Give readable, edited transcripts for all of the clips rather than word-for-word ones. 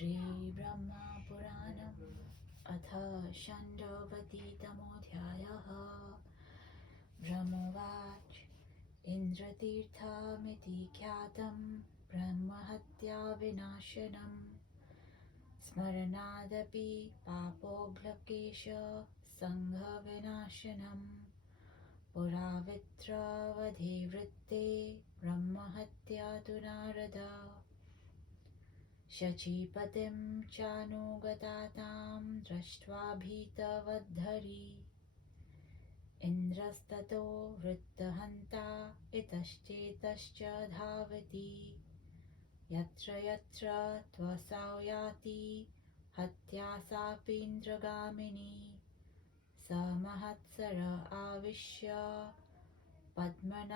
श्रीब्रह्मपुराणम् अथ षण्डवतितमोऽध्यायः। ब्रह्मोवाच इन्द्रतीर्थमिति ख्यातं ब्रह्महत्याविनाशनं स्मरणादपि पापोऽग्लकेश सङ्घविनाशनं पुरा वित्रवधे वृत्ते ब्रह्महत्या तु नारद शचीपतिं चानुगता तां दृष्ट्वा भीतवद्धरी इन्द्रस्ततो वृत्तहन्ता इतश्चेतश्च धावति यत्र यत्र त्वसौ याति हत्या सापीन्द्रगामिनी स महत्सर आविश्य पद्मनालमुपागमत्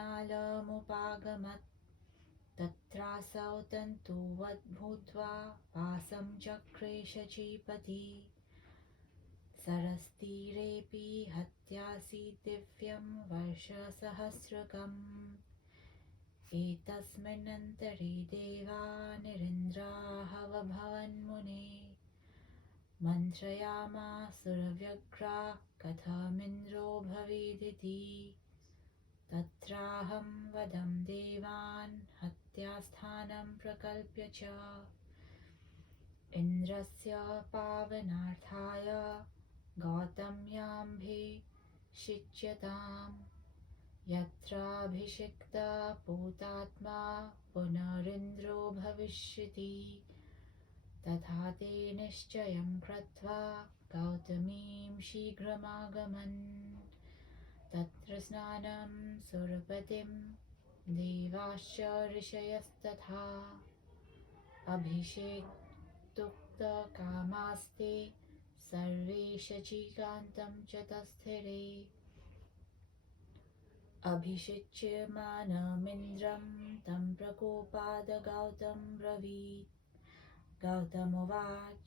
तत्रासौ तन्तुवत् भूत्वा वासं चक्रे शचीपति सरस्तीरेऽपि हत्यासीत् दिव्यं वर्षसहस्रकम् एतस्मिन्नन्तरे देवा निरीन्द्राः बभवन्मुने मन्त्रयामासुरव्यग्रा कथमिन्द्रो भवेदिति तत्राहं वदं देवान् हत्यास्थानं प्रकल्प्य च इन्द्रस्य पावनार्थाय गौतम्याभिषिच्यताम् यत्राभिषिक्तपूतात्मा पुनरिन्द्रो भविष्यति तथा ते निश्चयं कृत्वा गौतमीं शीघ्रमागमन् तत्र स्नानं सुरपतिं देवाश्च ऋषयस्तथा अभिषेक्तुक्तकामास्ते सर्वे शचीकान्तं च तस्थिरे अभिषिच्यमानमिन्द्रं तं प्रकोपाद् गौतम ब्रवीत् गौतमोवाच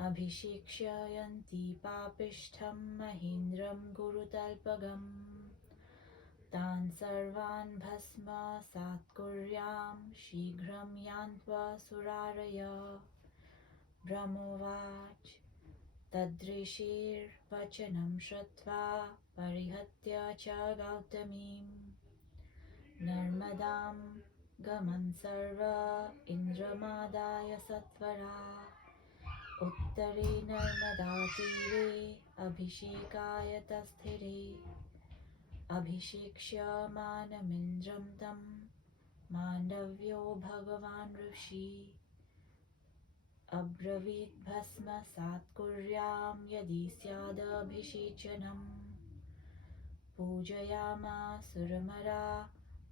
अभिषेक्ष्यन्ति पापिष्ठं महेन्द्रं गुरुतल्पगं तान् सर्वान् भस्मसात् कुर्यां शीघ्रं यान्त्वसुरारय ब्रह्मोवाच तदृषेर्वचनं श्रुत्वा परिहत्य च गौतमीं नर्मदां गमन् सर्व इन्द्रमादाय सत्वरा उत्तरे नर्मदातीरे अभिषेकाय तस्थिरे अभिषेक्ष्यमानमिन्द्रं तं माण्डव्यो भगवान् ऋषि अब्रवीत् भस्मसात् कुर्यां यदि स्यादभिषेचनम् पूजयामासुरमरा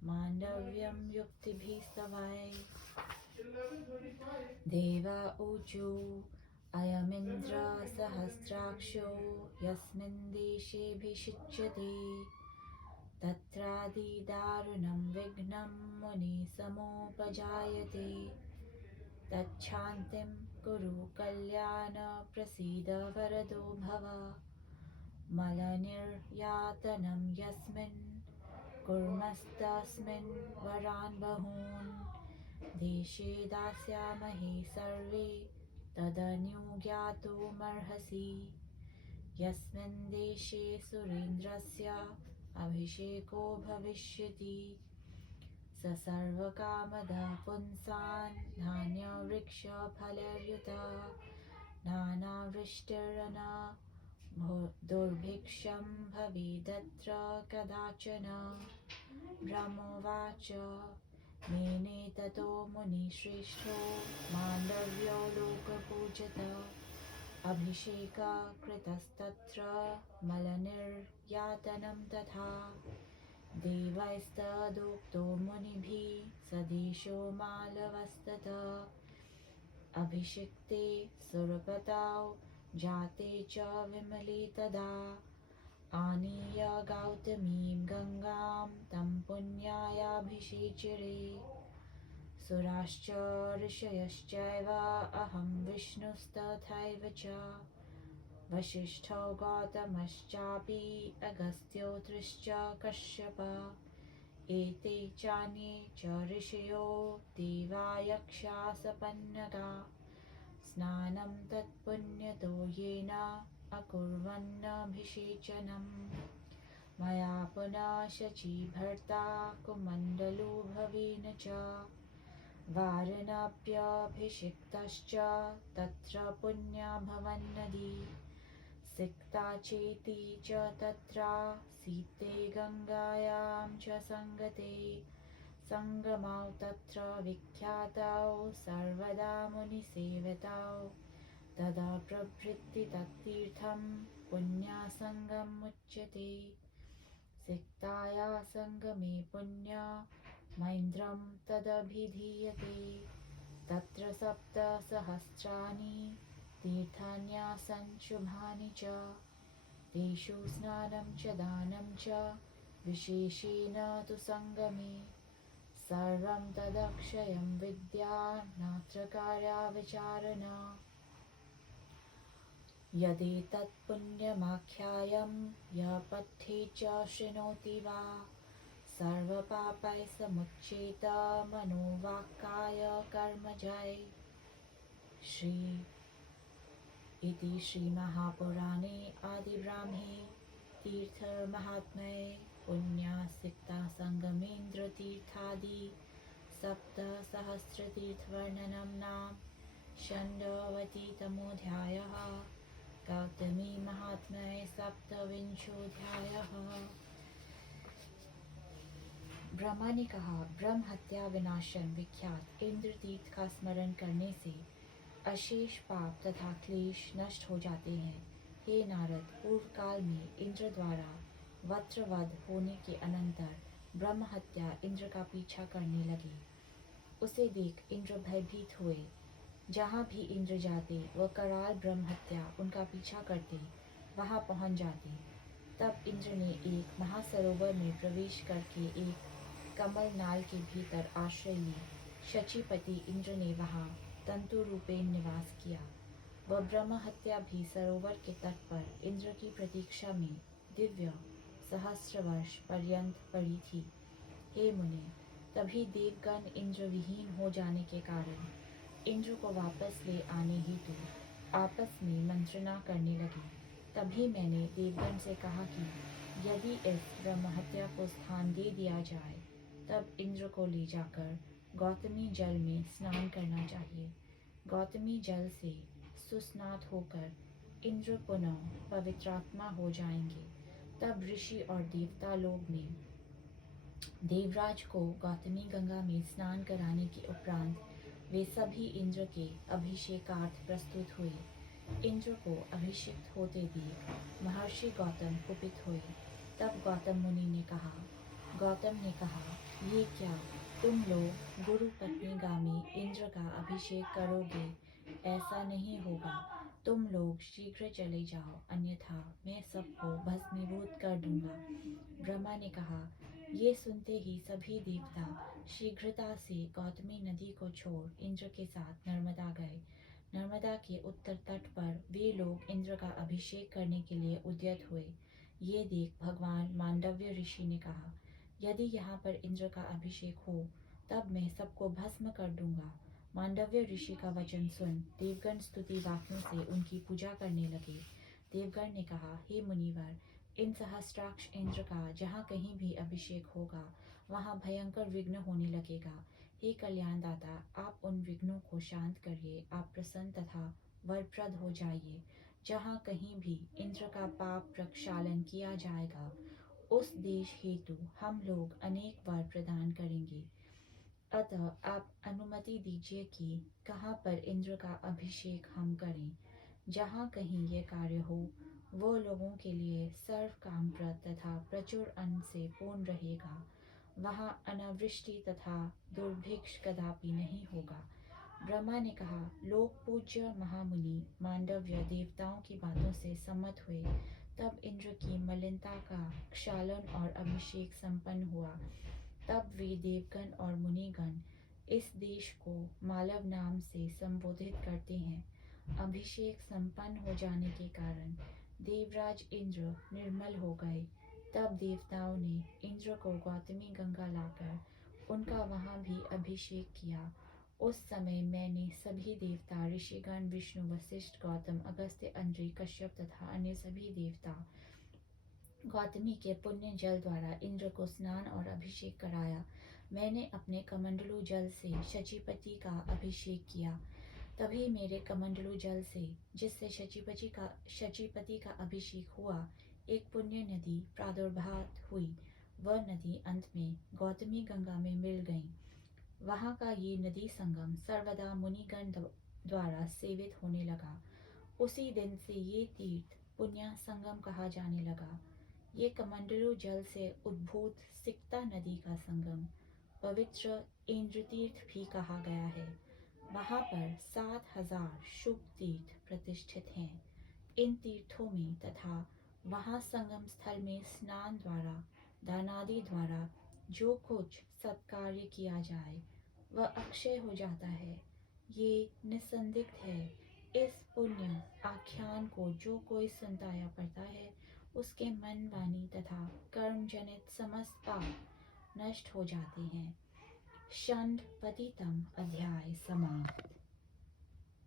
माण्डव्यं युक्तिभिस्तवै देवा ऊचु अयमिन्द्र सहस्राक्षो यस्मिन् देशेऽभिषिच्यते तत्रादिदारुणं विघ्नं मुनिसमोपजायते तच्छान्तिं कुरु कल्याण प्रसीद वरदो भव मलनिर्यातनं यस्मिन् कुर्मस्तस्मिन् वरान् बहून् देशे दास्यामहे सर्वे तदनुज्ञातुमर्हसि यस्मिन् देशे सुरेन्द्रस्य अभिषेको भविष्यति स सर्वकामदः पुंसान् धान्यवृक्षफलयुतः नानावृष्टिरन दुर्भिक्षं भवेदत्र कदाचन ब्रह्मोवाच मेने ततो मुनिश्रेष्ठो माण्डव्यो लोकपूज्यः अभिषेकः कृतस्तत्र मलनिर्यातनं तथा देवैस्तदुक्तो मुनिभिः स देशो मालवस्ततः अभिषिक्ते सुरपतौ जाते च विमले तदा आनीय गौतमीं गंगां तं पुण्यायाभिषेचिरे सुराश्च ऋषयश्चैव अहं विष्णुस्तथैव च वसिष्ठो गौतमश्चापि अगस्त्योऽत्रिश्च कश्यपः एते चान्ये च ऋषयो देवा यक्षा सपन्नगा स्नानं तत्पुण्यतो येन अकुर्वन्नभिषेचनम् मया पुनः शचीभर्ता कुमण्डलो भवेन च वारणाभ्यभिषिक्तश्च तत्र पुण्या भवन्नदी सिक्ता चेति च तत्र सीते गङ्गायां च सङ्गते सङ्गमौ तत्र विख्यातौ सर्वदा मुनिसेवितौ तदा प्रभृति तत्तीर्थं पुण्यासङ्गमुच्यते सिक्ताया सङ्गमे पुण्य मैन्द्रं तदभिधीयते तत्र सप्तसहस्राणि तीर्थान्यासन् शुभानि च तेषु स्नानं च दानं च विशेषेण तु सङ्गमे सर्वं तदक्षयं विद्या नात्र कार्याविचारणा यदेतत् पुण्यमाख्यातं यः पठेत् च शृणोति वा सर्वपापैः समुच्येत मनोवाक्काय कर्मजै श्री इति श्रीमहापुराणे आदिब्राह्मणे तीर्थमाहात्म्ये पुण्यासिक्ता सङ्गमेन्द्रतीर्थादि सप्तसहस्रतीर्थवर्णनं नाम षण्णवतितमोऽध्यायः गौतमी महात्म्ये सप्तविंशोऽध्यायः। ब्रह्मा ने कहा, ब्रह्म हत्या विनाशन विख्यात इंद्र तीर्थ का स्मरण करने से अशेष पाप तथा क्लेश नष्ट हो जाते हैं। हे नारद, पूर्व काल में इंद्र द्वारा वज्रवध होने के अनंतर ब्रह्म हत्या इंद्र का पीछा करने लगी। उसे देख इंद्र भयभीत हुए। जहाँ भी इंद्र जाते वह कराल ब्रह्म हत्या उनका पीछा करते वहाँ पहुँच जाते। तब इंद्र ने एक महासरोवर में प्रवेश करके एक कमल नाल के भीतर आश्रय ली। शचीपति इंद्र ने वहाँ तंतु रूपेण निवास किया। वह ब्रह्म हत्या भी सरोवर के तट पर इंद्र की प्रतीक्षा में दिव्य सहस्र वर्ष पर्यंत पड़ी थी। हे मुने, तभी देवगण इंद्र विहीन हो जाने के कारण इंद्र को वापस ले आने हेतु आपस में मंत्रणा करने लगी। तभी मैंने देवगण से कहा कि यदि इस ब्रह्म हत्या को स्थान दे दिया जाए तब इंद्र को ले जाकर गौतमी जल में स्नान करना चाहिए। गौतमी जल से सुस्नात होकर इंद्र पुनः पवित्रात्मा हो जाएंगे। तब ऋषि और देवता लोग में देवराज को गौतमी गंगा में स्नान कराने के उपरांत वे सभी इंद्र के अभिषेकार्थ प्रस्तुत हुए। इंद्र को अभिषिक्त होते देख महर्षि गौतम कुपित हुए। तब गौतम मुनि ने कहा, गौतम ने कहा, ये क्या तुम लोग गुरु पत्नीगामी इंद्र का अभिषेक करोगे? ऐसा नहीं होगा। तुम लोग शीघ्र चले जाओ, अन्यथा मैं सबको भस्मीभूत कर दूंगा। ब्रह्मा ने कहा, ये सुनते ही सभी देवता शीघ्रता से गौतमी नदी को छोड़ इंद्र के साथ नर्मदा गए। नर्मदा के उत्तर तट पर वे लोग इंद्र का अभिषेक करने के लिए उद्यत हुए। ये देख भगवान मांडव्य ऋषि ने कहा, यदि यहाँ पर इंद्र का अभिषेक हो तब मैं सबको भस्म कर दूंगा। मांडव्य ऋषि का वचन सुन देवगण स्तुति वाक्यों से उनकी पूजा करने लगे। देवगण ने कहा, हे मुनिवर, इन सहस्राक्ष इंद्र का जहाँ कहीं भी अभिषेक होगा वहाँ भयंकर विघ्न होने लगेगा। हे कल्याणदाता, आप उन विघ्नों को शांत करिए। आप प्रसन्न तथा वरप्रद हो जाइए। जहाँ कहीं भी इंद्र का पाप प्रक्षालन किया जाएगा उस देश हेतु हम लोग अनेक वर प्रदान करेंगे। अतः आप अनुमति दीजिए कि कहाँ पर इंद्र का अभिषेक हम करें। जहाँ कहीं ये कार्य हो वो लोगों के लिए सर्व कामप्रद तथा प्रचुर अन्न से पूर्ण रहेगा। वहाँ अनावृष्टि तथा दुर्भिक्ष कदापि नहीं होगा। ब्रह्मा ने कहा, लोक पूज्य महामुनि मांडव्य देवताओं की बातों से सम्मत हुए। तब इंद्र की मलिनता का क्षालन और अभिषेक संपन्न हुआ। तब वे देवगण और मुनिगण इस देश को मालव नाम से संबोधित करते हैं। अभिषेक संपन्न हो जाने के कारण देवराज इंद्र निर्मल हो गए। तब देवताओं ने इंद्र को गौतमी गंगा लाकर उनका वहाँ भी अभिषेक किया। उस समय मैंने सभी देवता, ऋषिगण, विष्णु, वशिष्ठ, गौतम, अगस्त्य, अंजि, कश्यप तथा अन्य सभी देवता गौतमी के पुण्य जल द्वारा इंद्र को स्नान और अभिषेक कराया। मैंने अपने कमंडलू जल से शचीपति का अभिषेक किया। तभी मेरे कमंडलू जल से, जिससे शचीपति का अभिषेक हुआ, एक पुण्य नदी प्रादुर्भात हुई। वह नदी अंत में गौतमी गंगा में मिल गई। वहाँ का ये नदी संगम सर्वदा मुनिगण द्वारा सेवित होने लगा। उसी दिन से ये तीर्थ पुण्य संगम कहा जाने लगा। ये कमंडलू जल से उद्भूत सिकता नदी का संगम पवित्र इंद्र तीर्थ भी कहा गया है। वहाँ पर 7,000 शुभ तीर्थ प्रतिष्ठित हैं। इन तीर्थों में तथा वहाँ संगम स्थल में स्नान द्वारा, दानादि द्वारा जो कुछ सत्कार्य किया जाए वह अक्षय हो जाता है। ये निसंदिग्ध है। इस पुण्य आख्यान को जो कोई सुनता या पढ़ता है, उसके मन, वाणी तथा कर्म जनित समस्त पाप नष्ट हो जाते हैं। षण्ड पतितम अध्याय समाप्त।